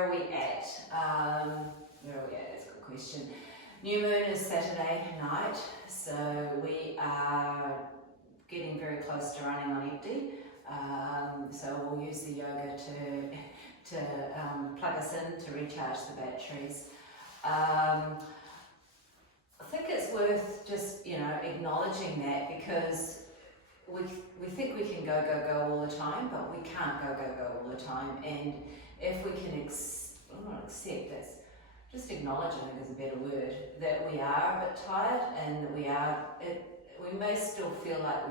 Where are we at? That's a good question. New moon is Saturday night, so we are getting very close to running on empty. So we'll use the yoga to plug us in, to recharge the batteries. I think it's worth just, acknowledging that, because we think we can go all the time, but we can't go all the time. And if we can accept this, just acknowledge, I think is a better word, that we are a bit tired, and that we may still feel like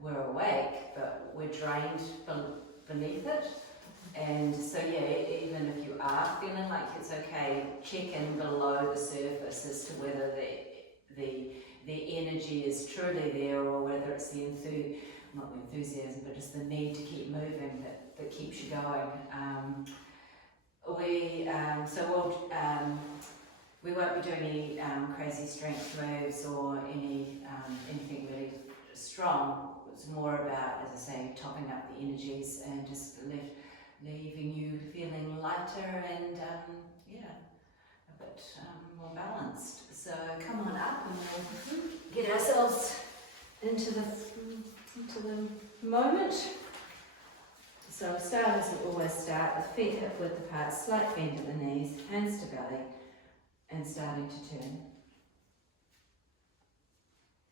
we're awake, but we're drained beneath it. And so even if you are feeling like it's okay, check in below the surface as to whether the energy is truly there, or whether it's not the enthusiasm, but just the need to keep moving that keeps you going. We won't be doing any crazy strength moves or anything really strong. It's more about, as I say, topping up the energies and just leaving you feeling lighter and a bit more balanced. So come on up and we'll get ourselves into the moment. So start as we always start, with feet hip width apart, slight bend at the knees, hands to belly, and starting to turn.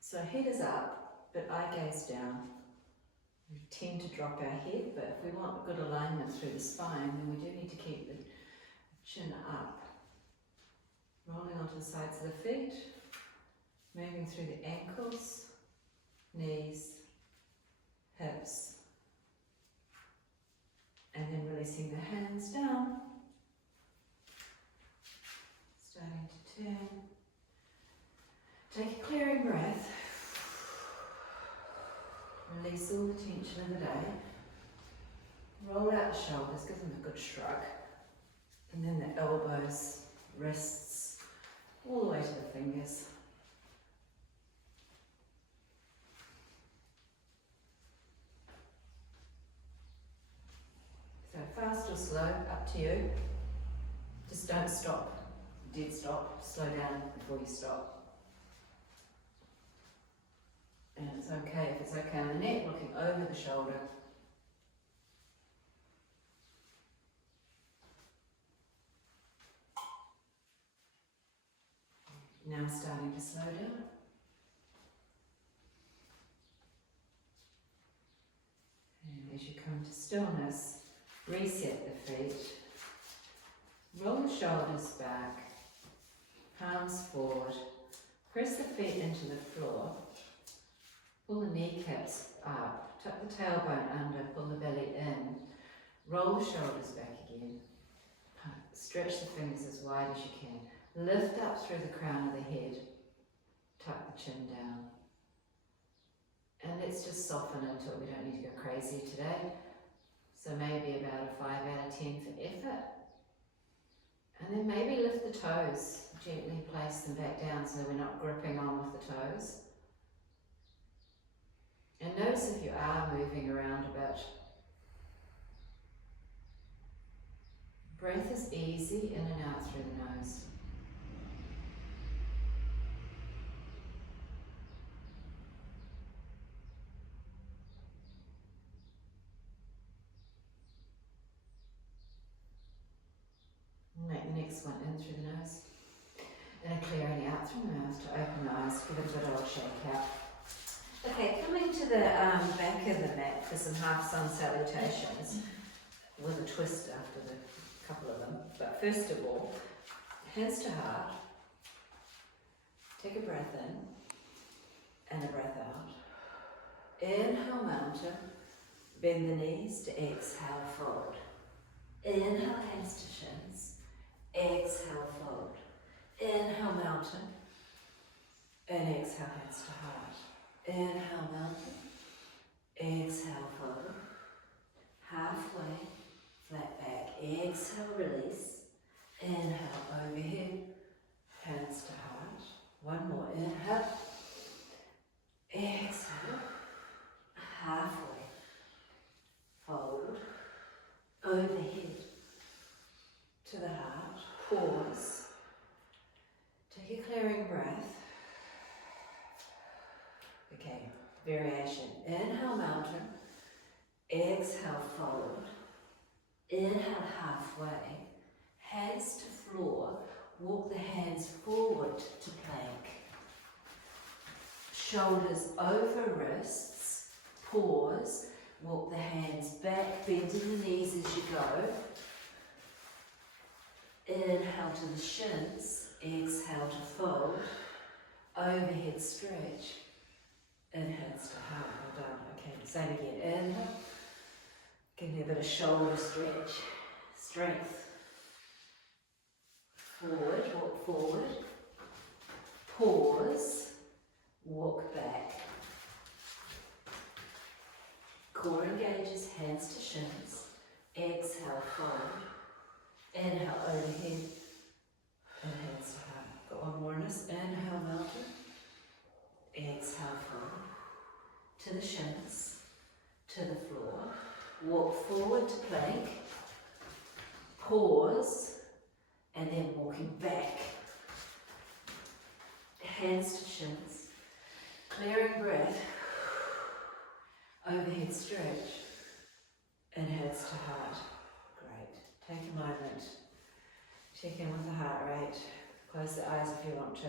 So head is up, but eye gaze down. We tend to drop our head, but if we want good alignment through the spine, then we do need to keep the chin up. Rolling onto the sides of the feet, moving through the ankles, knees, hips, and then releasing the hands down. Starting to turn. Take a clearing breath. Release all the tension of the day. Roll out the shoulders, give them a good shrug. And then the elbows, wrists, all the way to the fingers. So fast or slow, up to you. Just don't stop, dead stop, slow down before you stop. And it's okay if it's okay on the neck, looking over the shoulder. Now starting to slow down. And as you come to stillness, reset the feet. Roll the shoulders back, palms forward. Press the feet into the floor. Pull the kneecaps up, tuck the tailbone under, pull the belly in, roll the shoulders back again, stretch the fingers as wide as you can, lift up through the crown of the head, tuck the chin down, and let's just soften into it. We don't need to go crazy today, so maybe about a 5 out of 10 for effort, and then maybe lift the toes, gently place them back down so we're not gripping on with the toes. And notice if you are moving around a bit. Breath is easy, in and out through the nose. Make the next one in through the nose. And a clearing out through the mouth to open the eyes, give it a good old shake out. Okay, coming to the back of the mat for some half sun salutations with a twist after the couple of them. But first of all, hands to heart. Take a breath in and a breath out. Inhale, mountain. Bend the knees to exhale, fold. Inhale, hands to shins. Exhale, fold. Inhale, mountain. And exhale, hands to heart. Inhale, mountain. Exhale, fold. Halfway, flat back. Exhale, release. Inhale, overhead. Hands to heart. One more. Inhale. Exhale. Halfway. Fold. Overhead. to the heart. Pause. Take a clearing breath. Okay, variation. Inhale, mountain. Exhale, fold. Inhale, halfway. Hands to floor. Walk the hands forward to plank. Shoulders over wrists. Pause. Walk the hands back, bending the knees as you go. Inhale to the shins. Exhale to fold. Overhead stretch. Inhales to heart. Well done. Okay, same again. Inhale. Give me a bit of shoulder stretch. Strength. Forward, walk forward. Pause. Walk back. Core engages, hands to shins. Exhale, fold. Inhale, overhead. And hands to heart. Got one more in us. Inhale, mountain. Exhale, fold. To the shins. To the floor. Walk forward to plank. Pause. And then walking back. Hands to shins. Clearing breath. Overhead stretch. And hands to heart. Great. Take a moment. Check in with the heart rate. Close the eyes if you want to.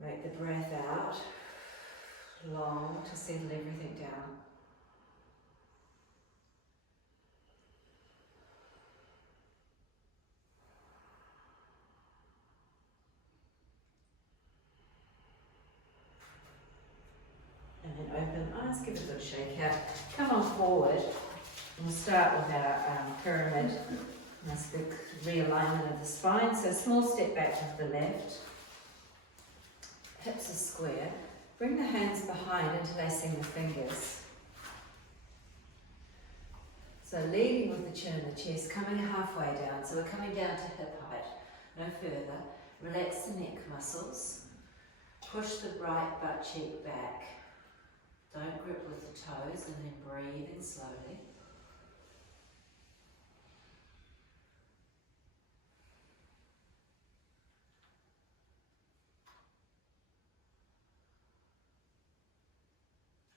Make the breath out long to settle everything down. And then open eyes, give it a good shake out. Come on forward. And we'll start with our pyramid. Nice big realignment of the spine. So small step back to the left. Hips are square. Bring the hands behind, interlacing the fingers. So leading with the chin and the chest, coming halfway down. So we're coming down to hip height, no further. Relax the neck muscles. Push the right butt cheek back. Don't grip with the toes, and then breathe in slowly.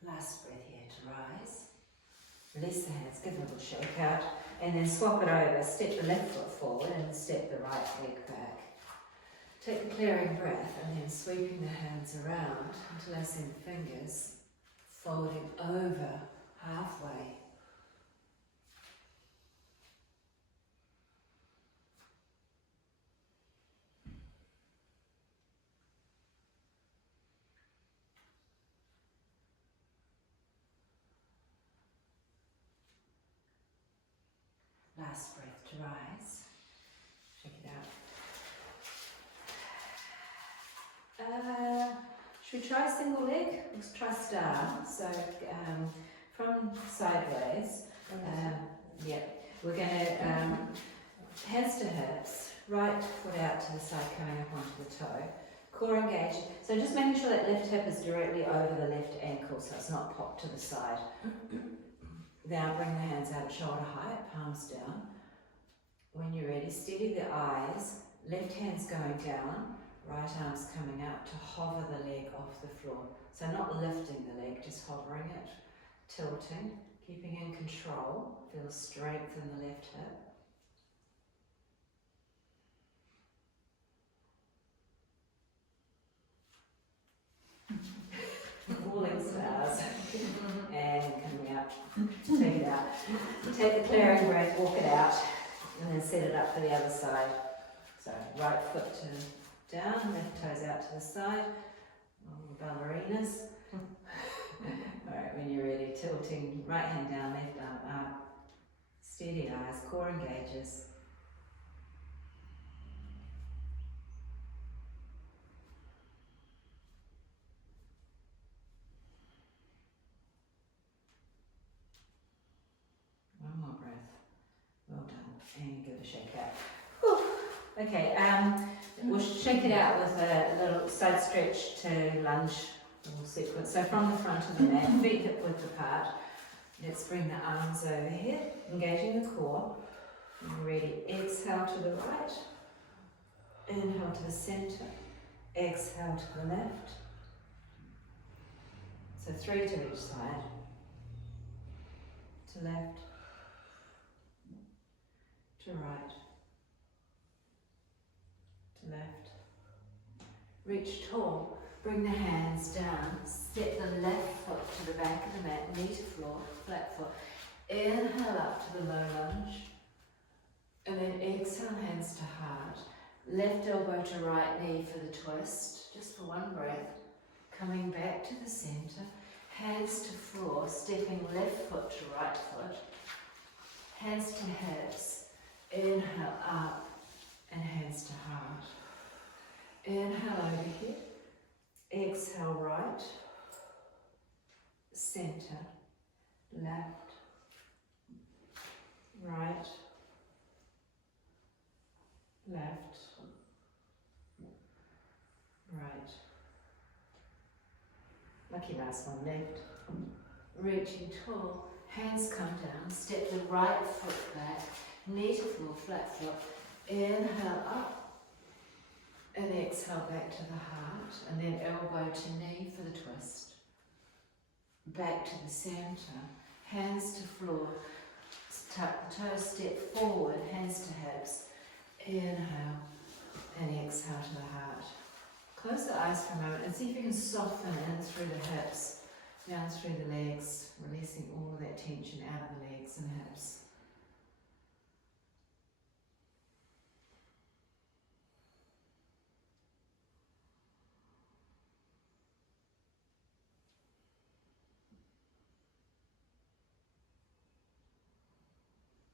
Last breath here to rise. Release the hands, give them a little shake out, and then swap it over. Step the left foot forward and step the right leg back. Take a clearing breath and then sweeping the hands around, interlacing the fingers, folding over halfway. Last breath to rise. Check it out. Should we try single leg? Let's try star. So from sideways. Yeah, we're going to hands to hips, right foot out to the side, coming up onto the toe. Core engaged. So just making sure that left hip is directly over the left ankle, so it's not popped to the side. Now bring the hands out at shoulder height, palms down. When you're ready, steady the eyes, left hand's going down, right arm's coming up to hover the leg off the floor. So not lifting the leg, just hovering it, tilting, keeping in control. Feel strength in the left hip. Falling stars. And coming up. Take it out. Take the clearing breath, walk it out, and then set it up for the other side. So right foot to down, left toes out to the side. Ballerinas. Alright, when you're ready, tilting, right hand down, left arm up. Steady eyes, core engages. One more breath. Well done. And give it a shake out. Whew. Okay, we'll shake it out with a little side stretch to lunge little sequence. So from the front of the mat, feet hip width apart. Let's bring the arms over here, engaging the core. Ready, exhale to the right, inhale to the center, exhale to the left. So 3 to each side, to left, to right, to left. Reach tall, bring the hands down, step the left foot to the back of the mat, knee to floor, flat foot. Inhale up to the low lunge, and then exhale, hands to heart. Left elbow to right knee for the twist, just for one breath. Coming back to the center, hands to floor, stepping left foot to right foot. Hands to hips, inhale up, and hands to heart. Inhale overhead, exhale right, center, left, right, left, right. Lucky last one, left. Reaching tall, hands come down, step the right foot back, knee to floor, flat foot. Inhale up, and exhale back to the heart, and then elbow to knee for the twist. Back to the center, hands to floor, tuck the toes, step forward, hands to hips. Inhale, and exhale to the heart. Close the eyes for a moment and see if you can soften in through the hips, down through the legs, releasing all of that tension out of the legs and hips.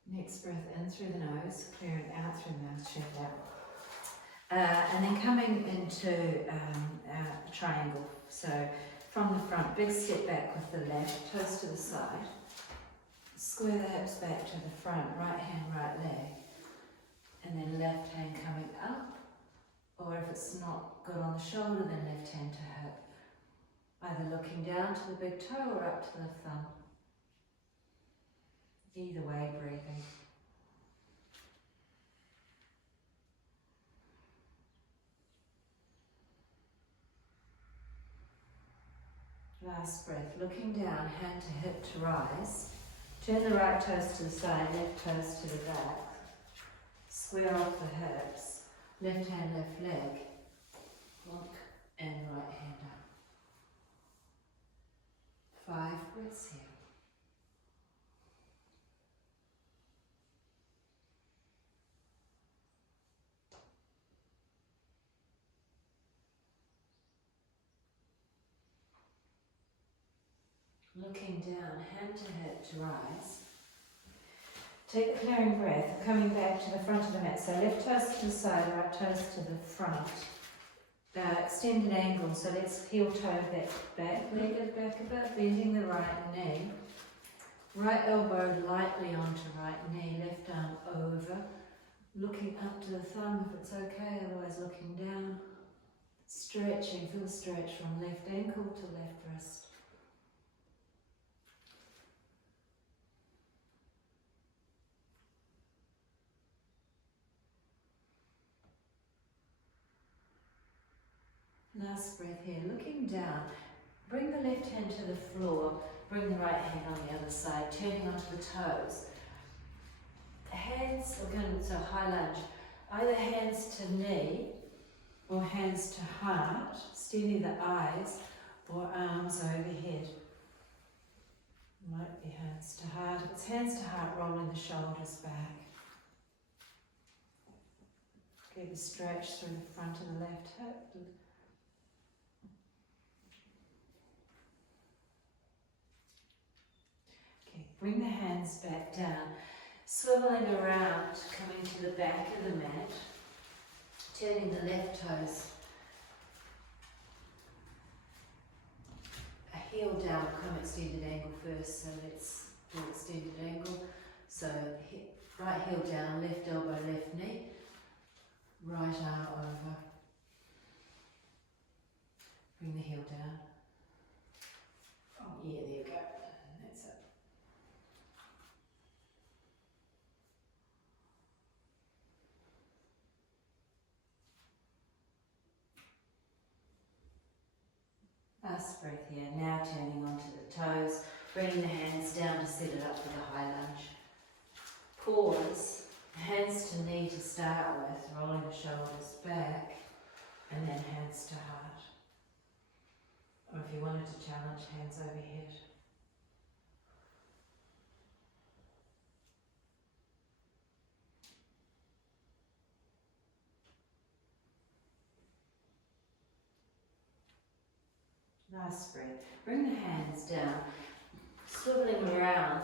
Next breath in through the nose, clearing out through the mouth, shake out. And then coming into a triangle. So from the front, big step back with the left, toes to the side. Square the hips back to the front, right hand, right leg. And then left hand coming up. Or if it's not good on the shoulder, then left hand to hip. Either looking down to the big toe or up to the thumb. Either way, breathing. Last breath, looking down, hand to hip to rise. Turn the right toes to the side, left toes to the back. Square off the hips, left hand, left leg. Lock and right hand up. 5 breaths here. Looking down, hand to hip to rise. Take the clearing breath, coming back to the front of the mat. So left toes to the side, right toes to the front. Extended angle, so let's heel toe that back, leg it back a bit, bending the right knee. Right elbow lightly onto right knee, left arm over. Looking up to the thumb if it's okay, otherwise looking down. Stretching, feel the stretch from left ankle to left wrist. Last breath here, looking down, bring the left hand to the floor, bring the right hand on the other side, turning onto the toes. Hands, we're going to high lunge, either hands to knee or hands to heart, steady the eyes, or arms overhead. Might be hands to heart. If it's hands to heart, rolling the shoulders back. Get a stretch through the front of the left hip. Bring the hands back down, swiveling around, coming to the back of the mat, turning the left toes, a heel down, come extended angle first, so let's do extended angle. So right heel down, left elbow, left knee, right arm over, bring the heel down. Oh yeah, there you go, that's it. Last breath here. Now turning onto the toes, bringing the hands down to set it up for the high lunge. Pause, hands to knee to start with, rolling the shoulders back, and then hands to heart. Or if you wanted to challenge, hands overhead. Last breath. Bring the hands down, swiveling around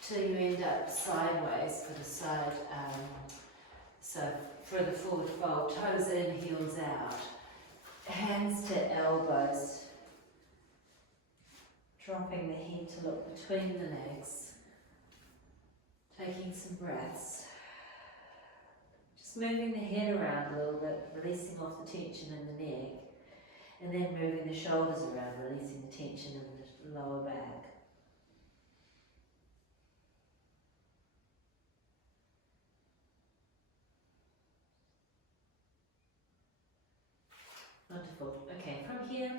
till you end up sideways for the side. So for the forward fold, toes in, heels out. Hands to elbows. Dropping the head to look between the legs. Taking some breaths. Just moving the head around a little bit, releasing off the tension in the neck. And then moving the shoulders around, releasing the tension in the lower back. Wonderful. Okay, from here,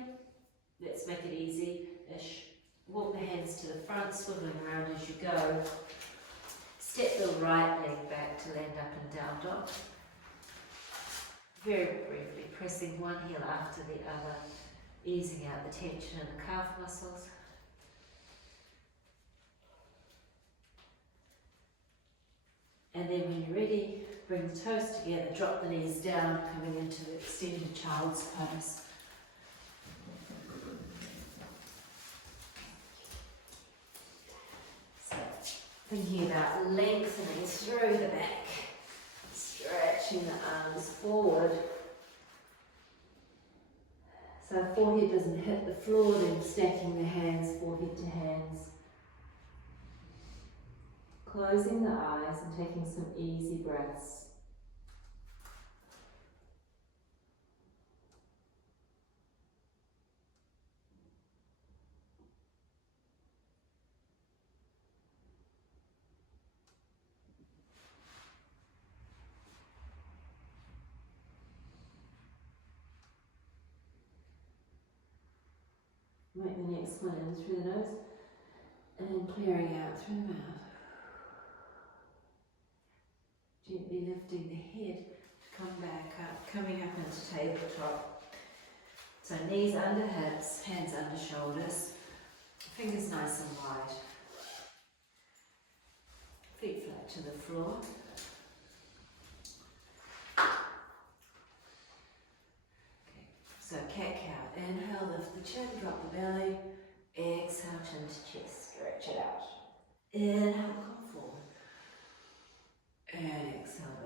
let's make it easy-ish. Walk the hands to the front, swiveling around as you go. Step the right leg back to land up and down dog. Very briefly, pressing one heel after the other, easing out the tension in the calf muscles. And then when you're ready, bring the toes together, drop the knees down, coming into the extended child's pose. So, thinking about lengthening through the back, stretching the arms forward. So forehead doesn't hit the floor, then stacking the hands, forehead to hands. Closing the eyes and taking some easy breaths. Make the next one in through the nose and clearing out through the mouth. Gently lifting the head to come back up, coming up into tabletop. So knees under hips, hands under shoulders, fingers nice and wide. Feet flat to the floor. So cat-cow, inhale, lift the chin, drop the belly, exhale, chin to chest, stretch it out. Inhale, come forward, and exhale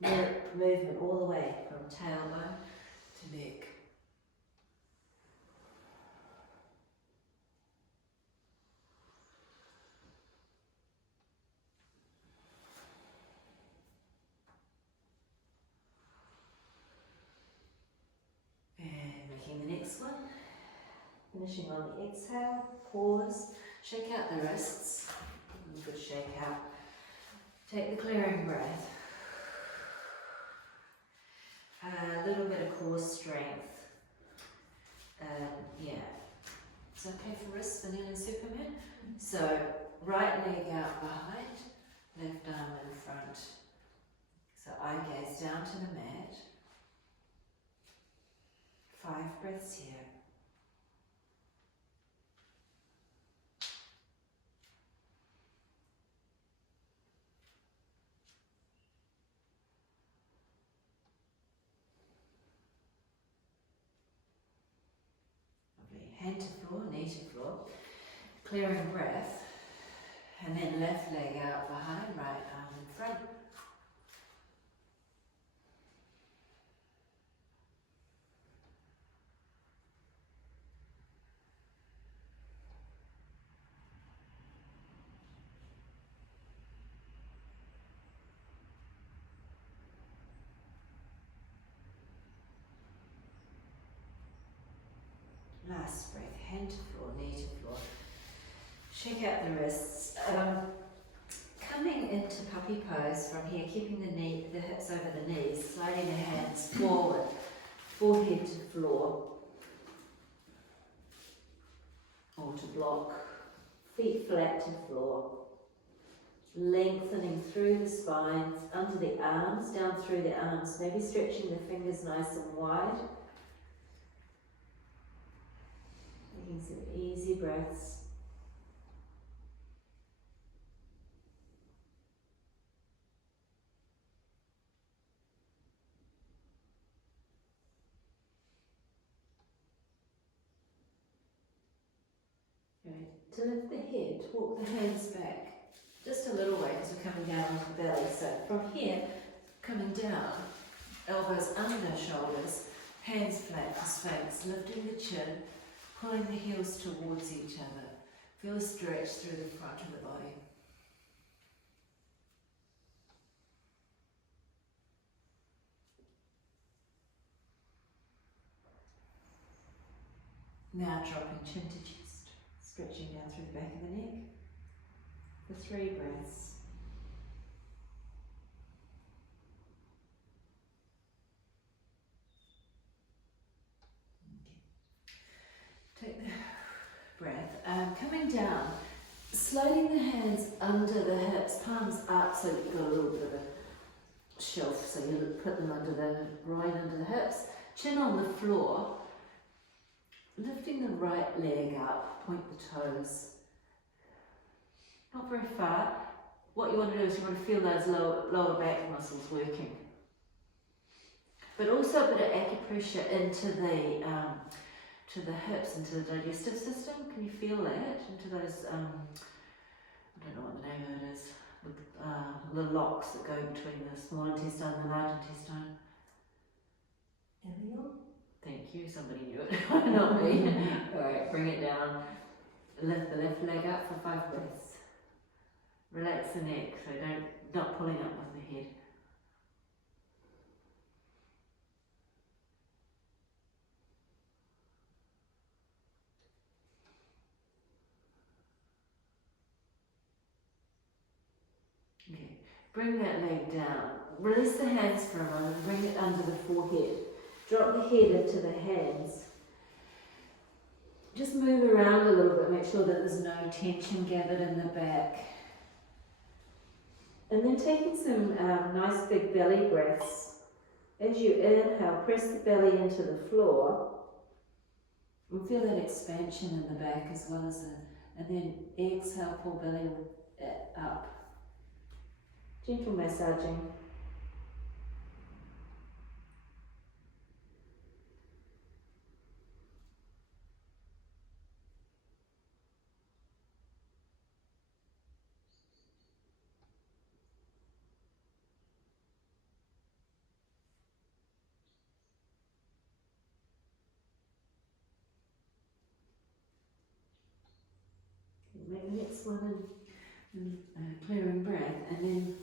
back. Movement all the way from tailbone to neck. Finishing on the exhale, pause, shake out the wrists, good shake out. Take the clearing breath. A little bit of core strength. Yeah, it's okay for wrists, Vanilla Superman. So right leg out behind, left arm in front. So eye gaze down to the mat. 5 breaths here. Hand to floor, knee to floor, clearing breath, and then left leg out behind, right arm in front. Last breath, hand to floor, knee to floor. Shake out the wrists. Coming into puppy pose from here, keeping the hips over the knees, sliding the hands forward, forehead to floor. or to block. Feet flat to floor. Lengthening through the spines, under the arms, down through the arms, maybe stretching the fingers nice and wide. Taking some easy breaths. Right. To lift the head, walk the hands back just a little way because we're coming down onto the belly. So from here, coming down, elbows under shoulders, hands flat for Sphinx, lifting the chin, pulling the heels towards each other. Feel a stretch through the front of the body. Now dropping chin to chest, stretching down through the back of the neck for 3 breaths. Take the breath. Coming down, sliding the hands under the hips, palms up so that you've got a little bit of a shelf, so you put them right under the hips, chin on the floor, lifting the right leg up, point the toes. Not very far. What you want to do is you want to feel those lower back muscles working. But also a bit of acupressure into the hips, into the digestive system. Can you feel that? Into those, I don't know what the name of it is, the locks that go between the small intestine and the large intestine. Ileum? Thank you, somebody knew it, not me. Alright, bring it down. Lift the left leg up for 5 breaths. Relax the neck, so not pulling up with the head. Okay, bring that leg down. Release the hands for a moment, bring it under the forehead. Drop the head into the hands. Just move around a little bit, make sure that there's no tension gathered in the back. And then taking some nice big belly breaths. As you inhale, press the belly into the floor. And feel that expansion in the back as well as and then exhale, pull belly up. Gentle massaging. Make the next one and clearing breath, and then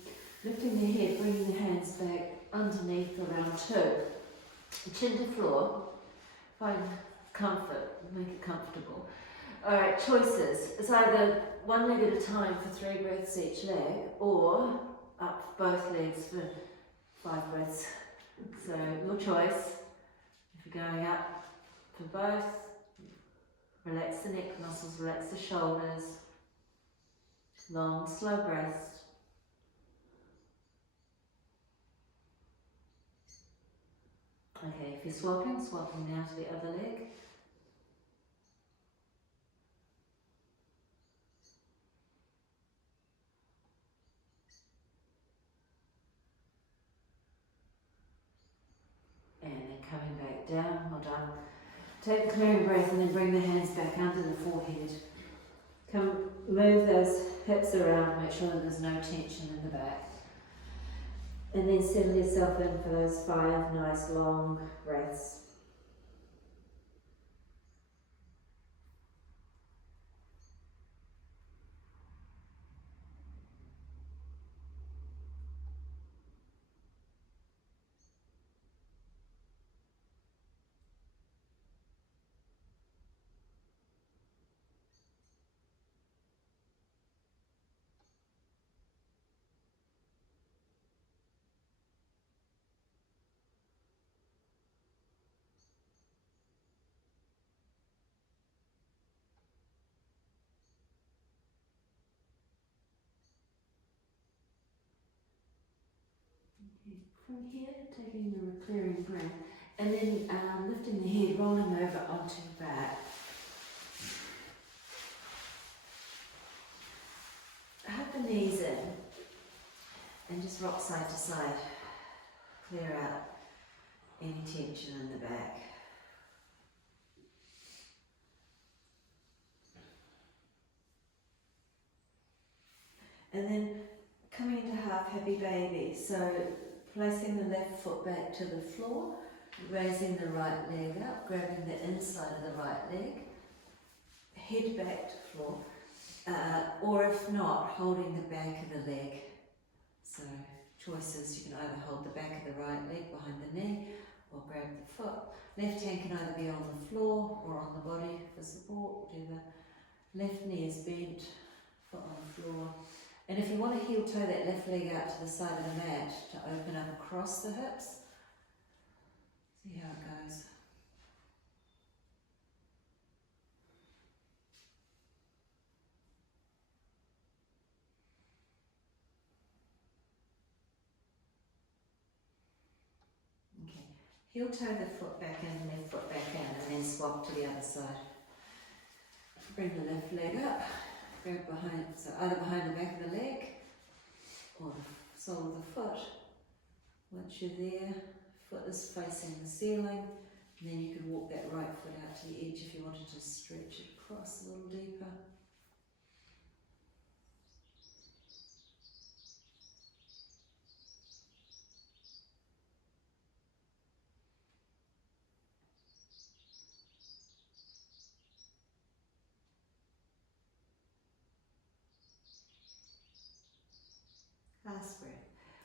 lifting the head, bringing the hands back underneath for round 2. Chin to floor, find comfort, make it comfortable. Alright, choices. It's either 1 leg at a time for 3 breaths each leg, or up both legs for 5 breaths. So your choice. If you're going up for both, relax the neck muscles, relax the shoulders. Long, slow breaths. Okay, if you're swapping now to the other leg. And then coming back down, well done. Take a clearing breath and then bring the hands back under the forehead. Move those hips around, make sure that there's no tension in the back. And then settle yourself in for those 5 nice long breaths. From here, taking the clearing breath, and then lifting the head, rolling over onto your back. Hug the knees in, and just rock side to side. Clear out any tension in the back. And then coming into half happy baby, so placing the left foot back to the floor, raising the right leg up, grabbing the inside of the right leg, head back to floor, or if not, holding the back of the leg. So choices, you can either hold the back of the right leg behind the knee, or grab the foot. Left hand can either be on the floor or on the body for support, whatever. Left knee is bent, foot on the floor. And if you want to heel toe that left leg out to the side of the mat to open up across the hips, see how it goes. Okay, heel toe the foot back in, left foot back in, and then swap to the other side. Bring the left leg up, grab behind, so either behind the back of the leg or the sole of the foot. Once you're there, foot is facing the ceiling, and then you can walk that right foot out to the edge if you wanted to stretch it across a little deeper. Last breath.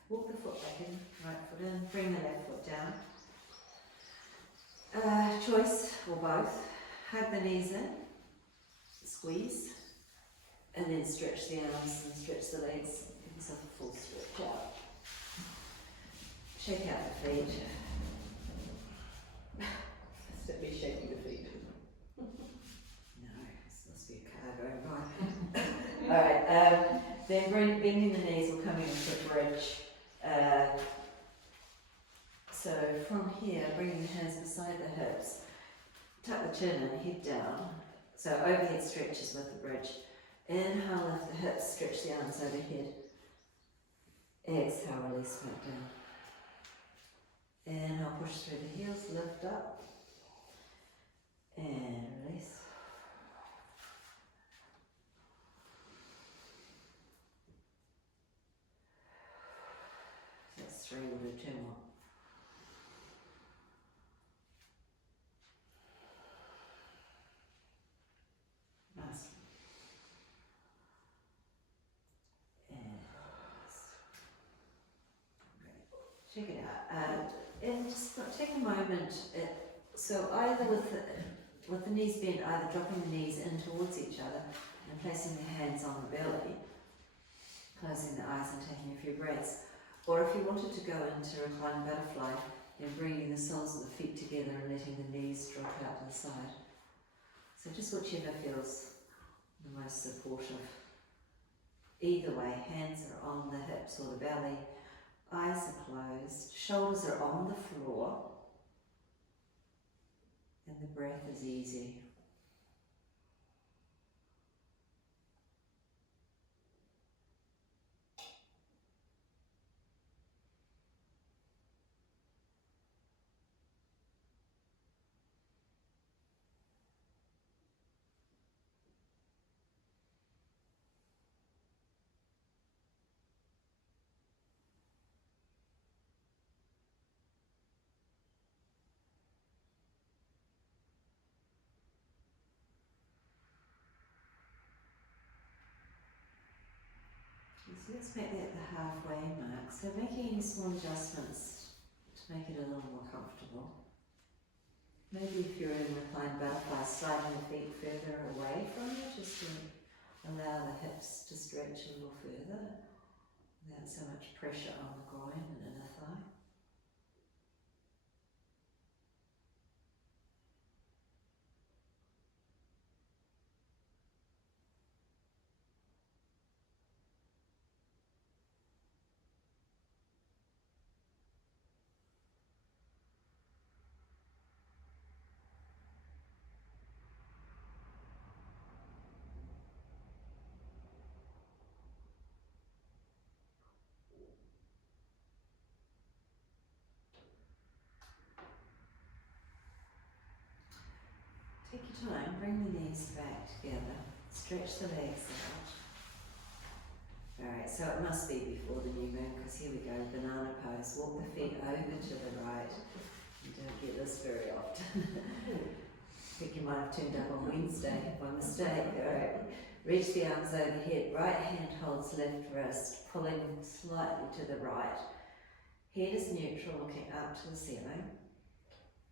Walk the foot back in, right foot in, bring the left foot down. Choice, or both. Hug the knees in, squeeze, and then stretch the arms and stretch the legs. Give yourself a full stretch out. Shake out the feet. Don't be shaking the feet. No, this must be a car going by. Alright, then bending the knees or coming into a bridge. So from here, bringing the hands beside the hips, tuck the chin and head down. So overhead stretches with the bridge. Inhale, lift the hips, stretch the arms overhead. Exhale, release back down. Inhale, push through the heels, lift up. And release. So that's 3, we'll do 2 more. Nice. And check it out. And just take a moment. So either with the knees bent, either dropping the knees in towards each other and placing the hands on the belly, closing the eyes and taking a few breaths. Or if you wanted to go into reclined butterfly, then bringing the soles of the feet together and letting the knees drop out to the side. So just whichever feels the most supportive. Either way, hands are on the hips or the belly, eyes are closed, shoulders are on the floor, and the breath is easy. So let's make that the halfway mark. So making any small adjustments to make it a little more comfortable. Maybe if you're in reclined butterfly, sliding the feet further away from you, just to allow the hips to stretch a little further without so much pressure on the groin and inner thigh. your time, bring the knees back together, stretch the legs out. Alright, so it must be before the new moon, because here we go, banana pose. Walk the feet over to the right. You don't get this very often. I think you might have turned up on Wednesday by mistake. Alright, reach the arms overhead. Right hand holds left wrist, pulling slightly to the right. Head is neutral, looking up to the ceiling.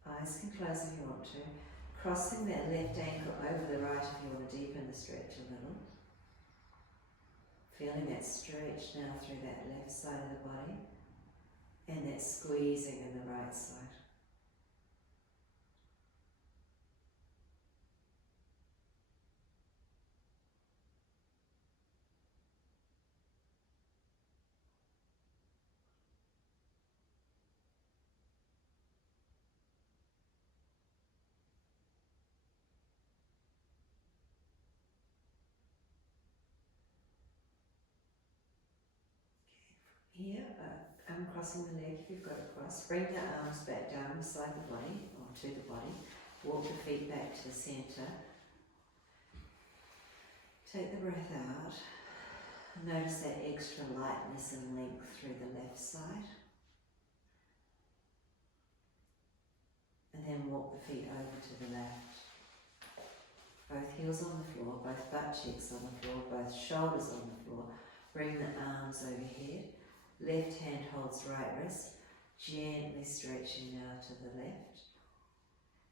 Eyes can close if you want to. Crossing that left ankle over the right if you want to deepen the stretch a little. Feeling that stretch now through that left side of the body and that squeezing in the right side. Here, uncrossing the leg if you've got it crossed. Bring the arms back down beside the body, or to the body. Walk the feet back to the centre. Take the breath out. Notice that extra lightness and length through the left side. And then walk the feet over to the left. Both heels on the floor, both butt cheeks on the floor, both shoulders on the floor. Bring the arms overhead. Left hand holds right wrist, gently stretching now to the left.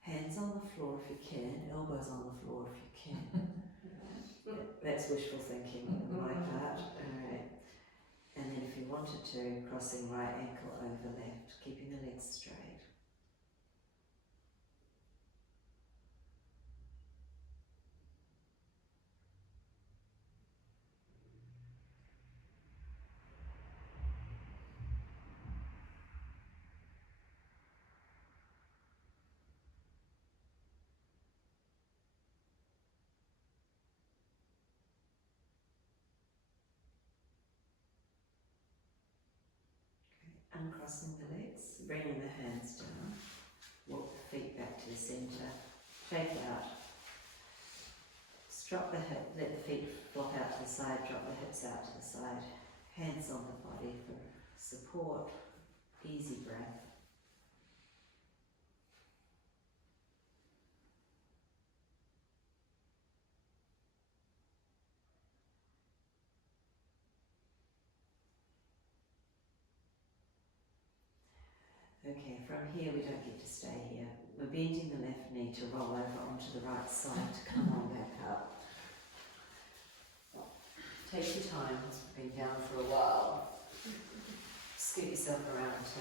Hands on the floor if you can, elbows on the floor if you can. That's wishful thinking on my part. Alright. And then if you wanted to, crossing right ankle over left, keeping the legs straight. Uncrossing the legs, bringing the hands down, walk the feet back to the centre, shake out, drop the hip, let the feet flop out to the side, drop the hips out to the side, hands on the body for support, easy breath. Okay, from here we don't get to stay here. We're bending the left knee to roll over onto the right side to come on back up. Take your time, it's been down for a while. Scoot yourself around to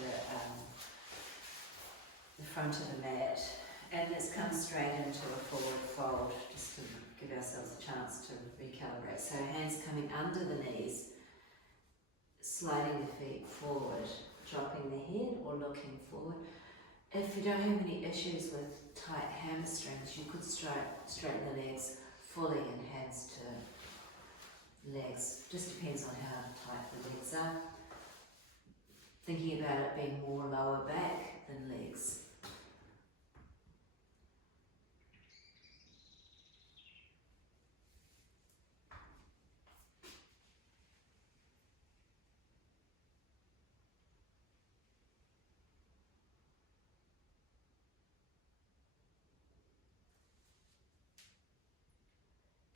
the front of the mat, and let's come straight into a forward fold, just to give ourselves a chance to recalibrate. So hands coming under the knees, sliding the feet forward, dropping the head or looking forward. If you don't have any issues with tight hamstrings, you could straighten the legs fully and hands to legs. Just depends on how tight the legs are. Thinking about it being more lower back than legs.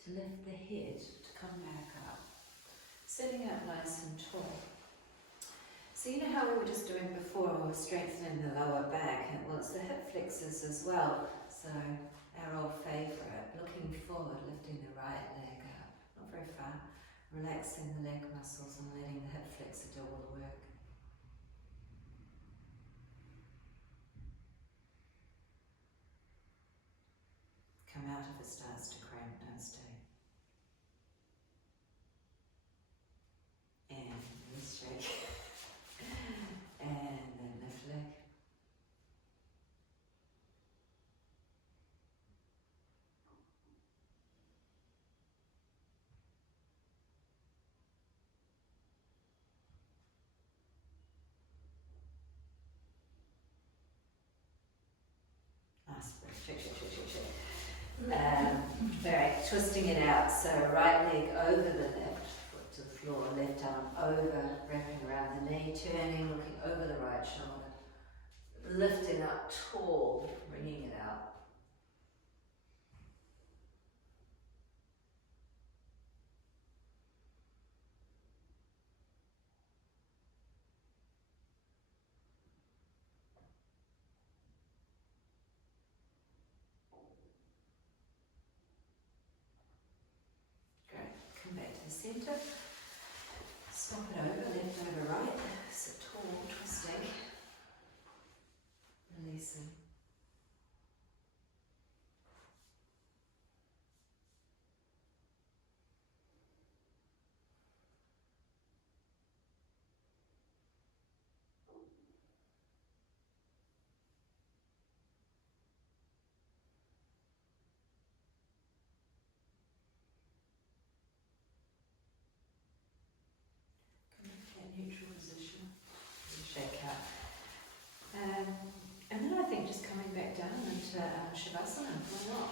To lift the head, to come back up. Sitting up nice and tall. So you know how we were just doing before, we were strengthening the lower back, and well, it's the hip flexors as well. So our old favourite, looking forward, lifting the right leg up, not very far, relaxing the leg muscles and letting the hip flexor do all the work. Come out if it starts to cramp, don't stay. And release, shake. And then lift leg. Nice breath. Shake, shake, shake, shake, shake. twisting it out. So right leg over the left foot to the floor, left arm over, wrapping around the knee, turning, looking over the right shoulder, lifting up tall, bringing it out. Great. Come back to the centre. Swap it over, left over right. So tall, twisting, releasing. Come back to that neutral position. Shake out. And then I think just coming back down into Shavasana. Why not?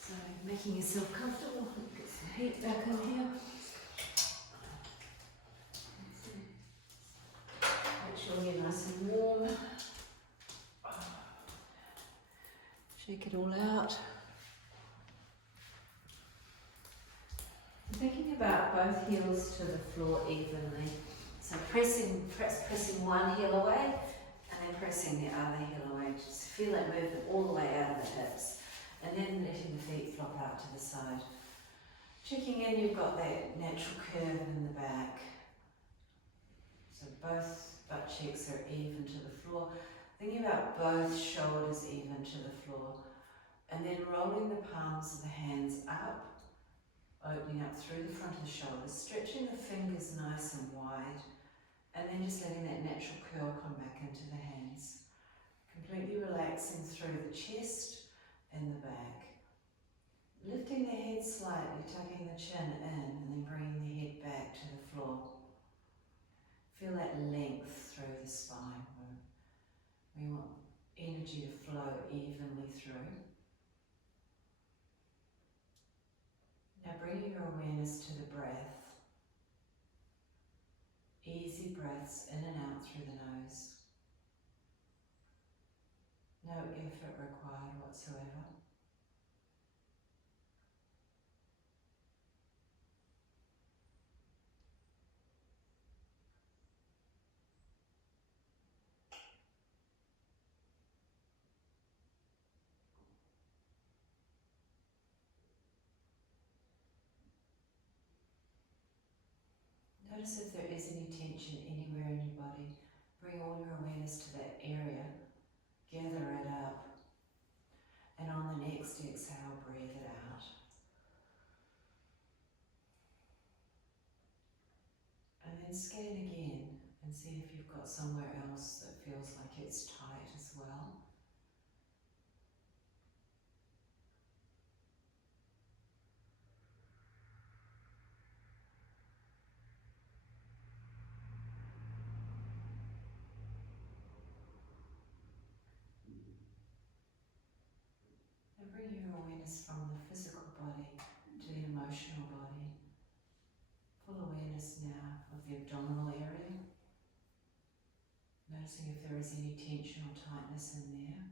So making yourself comfortable. Get some heat back in here. Make sure you're nice and warm. Shake it all out. Thinking about both heels to the floor evenly. So perhaps pressing one heel away and then pressing the other heel away. Just feel that movement all the way out of the hips. And then letting the feet flop out to the side. Checking in, you've got that natural curve in the back. So both butt cheeks are even to the floor. Thinking about both shoulders even to the floor. And then rolling the palms of the hands up. Opening up through the front of the shoulders, stretching the fingers nice and wide, and then just letting that natural curl come back into the hands. Completely relaxing through the chest and the back. Lifting the head slightly, tucking the chin in, and then bringing the head back to the floor. Feel that length through the spine. We want energy to flow evenly through. Now bringing your awareness to the breath. Easy breaths in and out through the nose. No effort required whatsoever. Notice if there is any tension anywhere in your body. Bring all your awareness to that area. Gather it up. And on the next exhale, breathe it out. And then scan again and see if you've got somewhere else that feels like it's tight as well. And bring your awareness from the physical body to the emotional body. Full awareness now of the abdominal area. Noticing if there is any tension or tightness in there.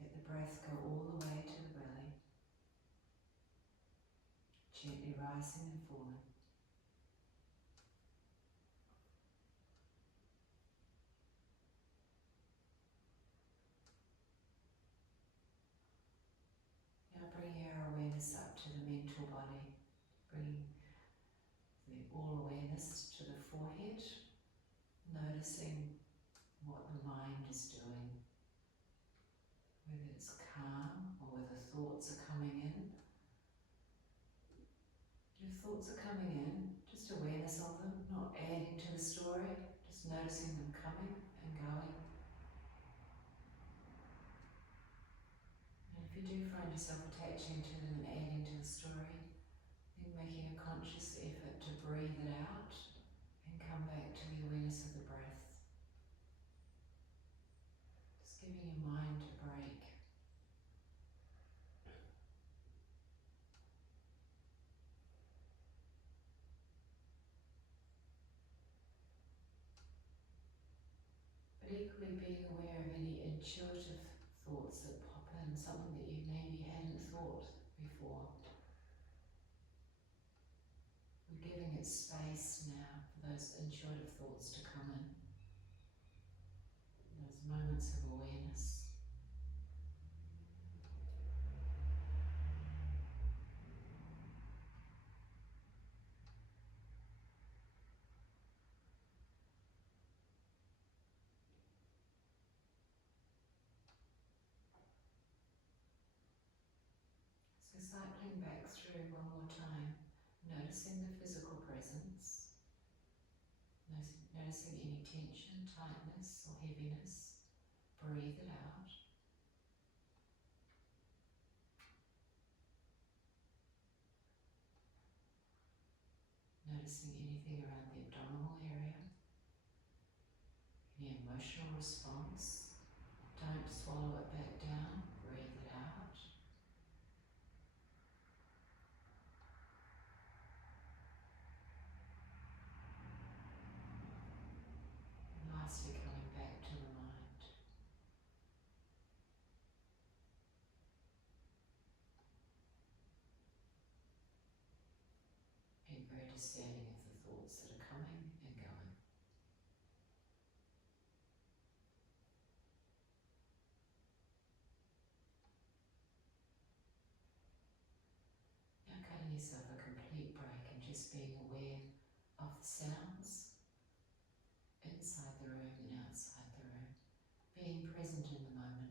Let the breath go all the way to the belly. Gently rising and falling. Now bring your awareness up to the mental body. Bringing the all awareness to the forehead. Noticing what the mind is doing. Whether it's calm or whether thoughts are coming in. If thoughts are coming in, just awareness of them, not adding to the story, just noticing them coming and going. And if you do find yourself attaching to them and adding to the story, then making a conscious effort to breathe it out and come back to the awareness of the breath. quickly being aware of any intuitive thoughts that pop in, something that you maybe hadn't thought before. We're giving it space now for those intuitive thoughts to come in. Those moments of awareness. So cycling back through one more time, noticing the physical presence, noticing any tension, tightness or heaviness. Breathe it out. Noticing anything around the abdominal area, any emotional response. Don't swallow it back down, breathe it out. And lastly, coming back to the mind. Being very discerning of the thoughts that are coming and going. Now cutting yourself a complete break and just being aware of the sounds inside the room and outside the room. Being present in the moment.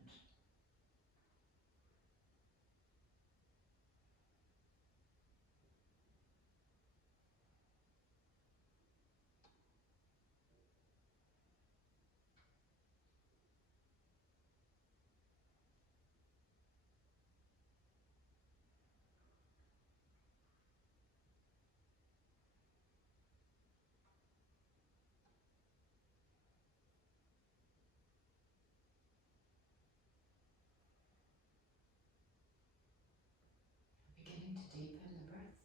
Beginning to deepen the breath.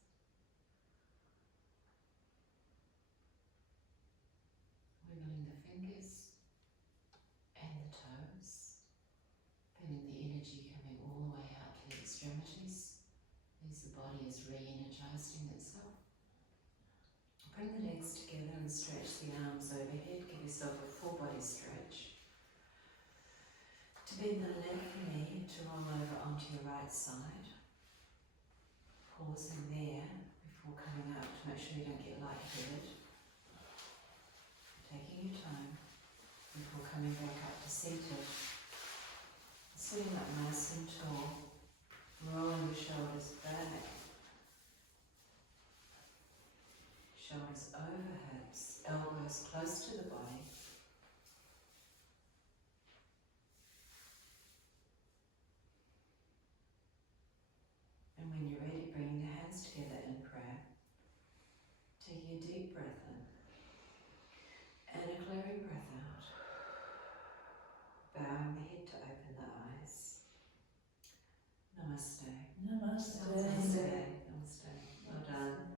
Wiggling the fingers and the toes. Feeling the energy coming all the way out to the extremities as the body is re-energizing itself. Bring the legs together and stretch the arms overhead. Give yourself a full body stretch. To bend the left knee to roll over onto your right side. Pausing there before coming up to make sure you don't get lightheaded. Taking your time before coming back up to seated. Sitting up nice and tall, rolling the shoulders back. Shoulders over hips, elbows close to the body. And when you're ready, bringing the hands together in prayer. Taking a deep breath in. And a clearing breath out. Bowing the head to open the eyes. Namaste. Namaste.